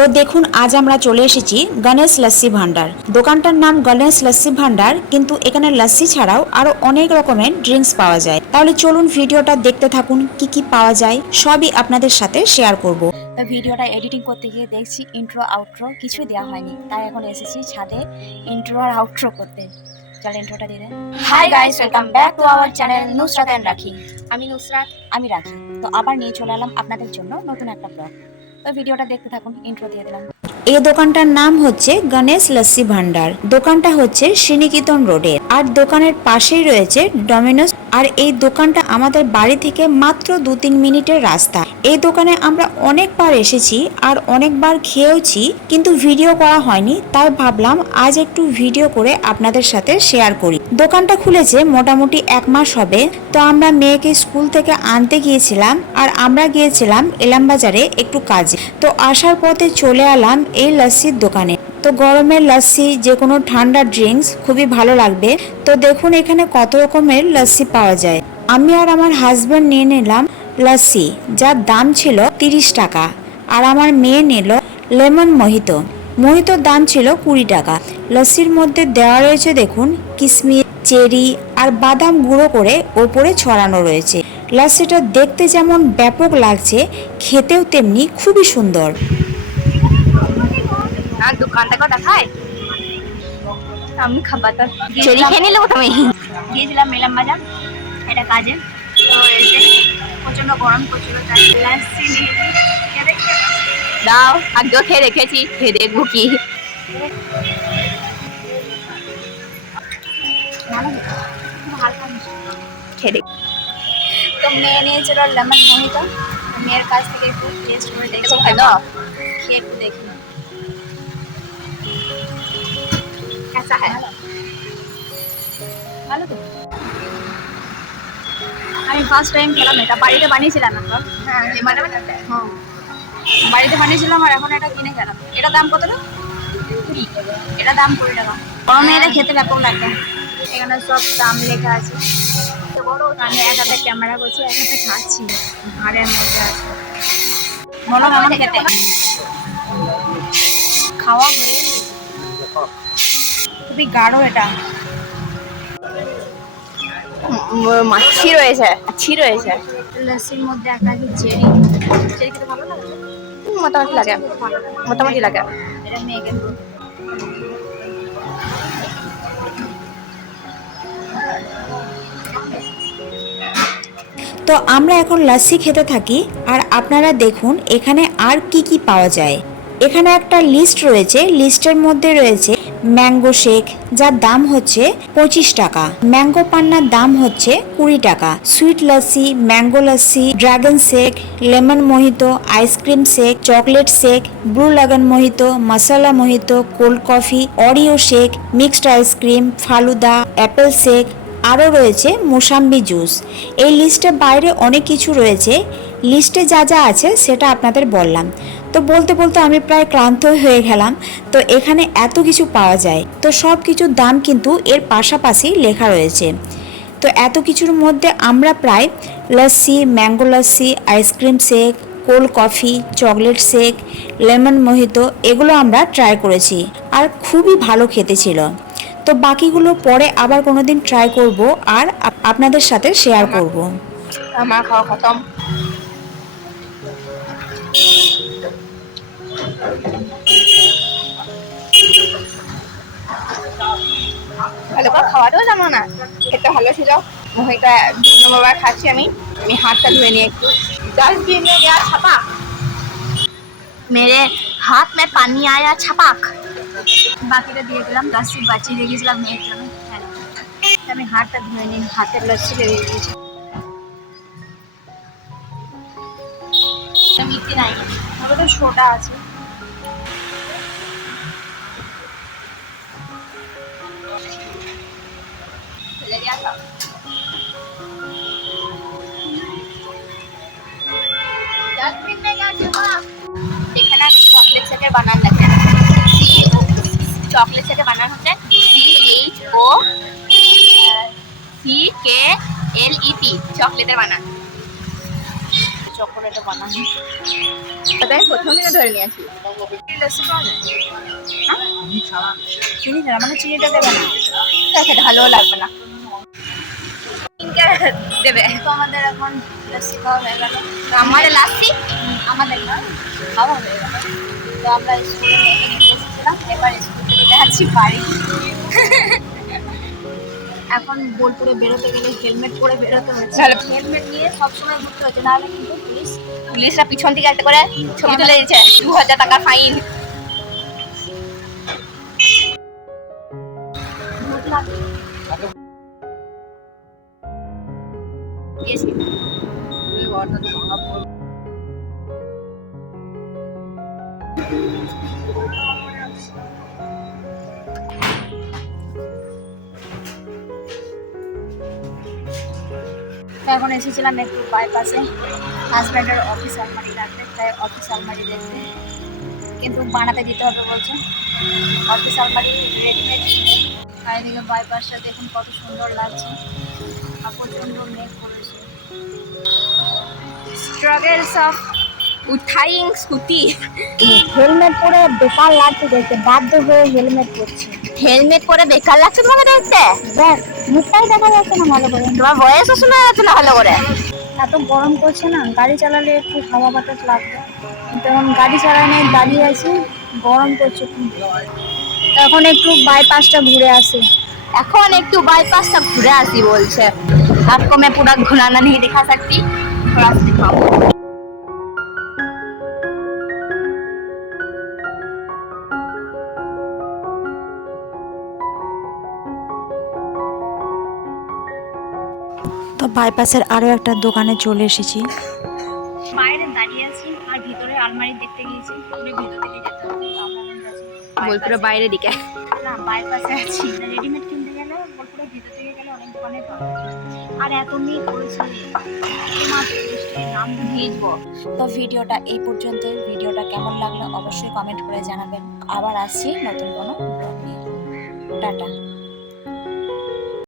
তো দেখুন আজ আমরা চলে এসেছি গণেশ লস্যি ভান্ডার। দোকানটার নাম গণেশ লস্যি ভান্ডার, কিন্তু এখানে লস্যি ছাড়াও আরো অনেক রকমের ড্রিঙ্কস পাওয়া যায়। তাহলে চলুন ভিডিওটা দেখতে থাকুন, কি কি পাওয়া যায় সবই আপনাদের সাথে শেয়ার করব। তো ভিডিওটা এডিটিং করতে গিয়ে দেখছি ইন্ট্রো আউট্রো কিছুই দেওয়া হয়নি, তাই এখন এসেছি ছাদে ইন্ট্রো আর আউট্রো করতে। চল ইন্ট্রোটা দিয়ে দেন। Hi guys, welcome back to our channel Nusrat and Rakhi. আমি নুসরাত। আমি রাখি। তো আবার নিয়ে চলে এলাম আপনাদের জন্য নতুন একটা ব্লগ। তো ভিডিওটা দেখতে থাকুন, ইন্ট্রো দিয়ে দিলাম। এই দোকানটার নাম হচ্ছে গণেশ লস্যি ভান্ডার। দোকানটা হচ্ছে শ্রীনিকেতন রোডে, আর দোকানের পাশেই রয়েছে ডমিনোস। আর এই দোকানটা আমাদের বাড়ি থেকে মাত্র 2-3 মিনিটের রাস্তা। এই দোকানে আমরা অনেকবার এসেছি আর অনেকবার খেয়েওছি, কিন্তু ভিডিও করা হয়নি, তাই ভাবলাম আজ একটু ভিডিও করে আপনাদের সাথে শেয়ার করি। দোকানটা খুলেছে মোটামুটি 1 মাস হবে। তো আমরা মেয়েকে স্কুল থেকে আনতে গিয়েছিলাম, আর আমরা গিয়েছিলাম ইলামবাজারে একটু কাজে। তো আসার পথে চলে এলাম এই লস্যির দোকানে। তো গরমের লস্যি, যে কোনো ঠান্ডা ড্রিঙ্কস খুবই ভালো লাগবে। তো দেখুন এখানে কত রকমের লস্যি পাওয়া যায়। আমি আর আমার হাজবেন্ড নিয়ে নিলাম লস্যি, যার দাম ছিল 30 টাকা। আর আমার মেয়ে নিল লেমন মোহিতো। মোহিতোর দাম ছিল 20 টাকা। লস্যির মধ্যে দেওয়া রয়েছে দেখুন কিশমিশ, চেরি আর বাদাম গুঁড়ো করে ওপরে ছড়ানো রয়েছে। লস্যিটা দেখতে যেমন ব্যাপক লাগছে, খেতেও তেমনি খুবই সুন্দর। আর দোকানটা কটা খায় আমি খাবার তো চেরি খেয়ে নিলে তুমি গিয়েছিলাম মেলাম বাজার এটা কাজে। তো এসে প্রচন্ড গরম করছিল, তাই লাস্সি নিয়েছি। দাও, আগেও খেয়ে রেখেছি, খেয়ে দেখবো কি। খেয়ে দেখ। তো মেয়ে নিয়েছিল লেমন মোহিতো। মেয়ের কাছ থেকে একটু টেস্ট করে দেখছি, ভালো খেয়ে একটু দেখি कैसा है। ভালো তো। আমি ফার্স্ট টাইম খেলাম এটা, বাড়িতে বানিয়েছিলাম একবার। হ্যাঁ মানে হ্যাঁ, বাড়িতে বানিয়েছিলাম আর এখন এটা কিনে খেলাম। এটা দাম কত? 20। এটা দাম 20 টাকা। গরমে এটা খেতে ব্যাপক লাগবে। এখানে সব দাম লেখা আছে। আমি এক হাতে ক্যামেরা করছি, এক হাতে খাচ্ছি, ঘাড়ের মধ্যে আছে। বলো কেমন খেতে? খাওয়া হয়ে খুবই গাঢ় এটা। মাছি রয়েছে, মাছি রয়েছে। লস্যির মধ্যে একটা কি চেরি। চেরি খেতে ভালো লাগে? মোটামুটি লাগে, মোটামুটি লাগে। এটা মেয়েকে দেবো। তো আমরা এখন লস্যি খেতে থাকি, আর আপনারা দেখুন এখানে আর কি কি পাওয়া যায়। এখানে একটা লিস্ট রয়েছে, লিস্টের মধ্যে রয়েছে ম্যাঙ্গো শেক, যার দাম হচ্ছে 25 টাকা। ম্যাঙ্গো পান্নার দাম হচ্ছে 20 টাকা। Sweet lassi, mango lassi, dragon shake, lemon mojito, ice cream shake, chocolate shake, blue lagoon mojito, masala mojito, cold coffee, Oreo shake, mixed ice cream, falooda, apple shake, আরও রয়েছে মোসাম্বি জুস। এই লিস্টের বাইরে অনেক কিছু রয়েছে। লিস্টে যা যা আছে সেটা আপনাদের বললাম। তো বলতে বলতে আমি প্রায় ক্লান্ত হয়ে গেলাম। তো এখানে এত কিছু পাওয়া যায়, তো সব কিছুর দাম কিন্তু এর পাশাপাশি লেখা রয়েছে। তো এত কিছুর মধ্যে আমরা প্রায় lassi, mango lassi, ice cream shake, cold coffee, chocolate shake, lemon mojito এগুলো আমরা ট্রাই করেছি, আর খুবই ভালো খেতে ছিল। তো বাকিগুলো পরে আবার কোনোদিন ট্রাই করব আর আপনাদের সাথে শেয়ার করব। আমার খাওয়া খতম। ভালো করে খাওয়াটাও জানো না, খেতে ভালো ছিল। মোহিতা 2 নম্বরবার খাচ্ছি আমি। আমি হাতটা ধুয়ে নিয়ে একটু। डस्टबिन में गया छपाक, मेरे हाथ में पानी आया छपाक। বাকিটা দিয়ে দিলাম, লস্যি বাঁচিয়ে দিয়ে গেছিলাম মেয়ের জন্য। আমি হাতটা ধুয়ে নিই, হাতের লস্যি বেরিয়ে গিয়েছে। मिट्टी नहीं ওটা তো সোডা আছে। चले गया था। डस्टबिन में गया छपाक। এখানে আমি চকলেট শেকের বানান লেখা চকলেট শেকের বানান হচ্ছে CHOCKLET, চকলেটের বানান। চকোলেটে বানানো। তাই প্রথম দিনে ধরে নিয়েছি। লস্যি পাওয়া যায়? হ্যাঁ চিনি ছাড়া, মানে চিনিটা দেবে না? তাই খেতে ভালোও লাগবে না। দেবে। তো আমাদের এখন লস্যি খাওয়া হয়ে গেল। আমাদের লাস্সি আমাদের না খাওয়া হয়ে গেল। তো আমরা স্কুলে মেয়েকে নিতে এসেছিলাম, এবার স্কুল থেকে যাচ্ছি বাড়ি। এখন বোলপুরে বেরোতে গেলে হেলমেট পরে বেরোতে হচ্ছে। হেলমেট নিয়ে সবসময় ঘুরতে হচ্ছে, নাহলে কিন্তু পুলিশরা পিছন থেকে একটা করে ছবি তুলে দিচ্ছে, 2000 টাকা ফাইন। তো এখন এসেছিলাম একটু বাইপাসে হাজব্যান্ডের অফিস আলমারি রাখতে, তাই অফিস আলমারি দেখতে, কিন্তু বানাতে দিতে হবে বলছে। অফিস আলমারি রেডিমেড নেই। আর এদিকে বাইপাসটা দেখুন কত সুন্দর লাগছে, আর প্রচণ্ড মেঘ করেছে। স্ট্রাগলস অফ উঠাইং স্কুটি। হেলমেট পরে বেকার লাগছে দেখতে, বাধ্য হয়ে হেলমেট পরছি। হেলমেট পরে বেকার লাগছে তোমাকে দেখতে? দেখ মুখটাই দেখা যাচ্ছে না ভালো করে, তোমার বয়সও শোনা যাচ্ছে না ভালো করে। এত গরম করছে না, গাড়ি চালালে একটু হাওয়া বাতাস লাগবে, কিন্তু এখন গাড়ি চালায় নাই, দাঁড়িয়ে আছি, গরম করছে খুব। এখন একটু বাইপাসটা ঘুরে আসি। এখন একটু বাইপাসটা ঘুরে আসি বলছে। आपको मैं पूरा घुमाना नहीं दिखा सकती, थोड़ा सा दिखाओ। তো বাইপাসের আরও একটা দোকানে চলে এসেছি। বাইরে দাঁড়িয়ে আছি আর ভিতরে আলমারি দেখতে গিয়েছি, পুরো ভিতর থেকে যেতে হবে। তো আমরা এখন যাচ্ছি বোলপুরে বাইরে দিকে। না বাইপাসে আছি, রেডিমেড কিনতে গেলে বোলপুরে ভিতর থেকে গেলে অনেক দোকানে পাওয়া যায়। আর এত মেয়ে করেছে নাম ভিজবো। তো ভিডিওটা এই পর্যন্ত। ভিডিওটা কেমন লাগলো অবশ্যই কমেন্ট করে জানাবেন। আবার আসছি নতুন কোনো ব্লগ নিয়ে। টাটা।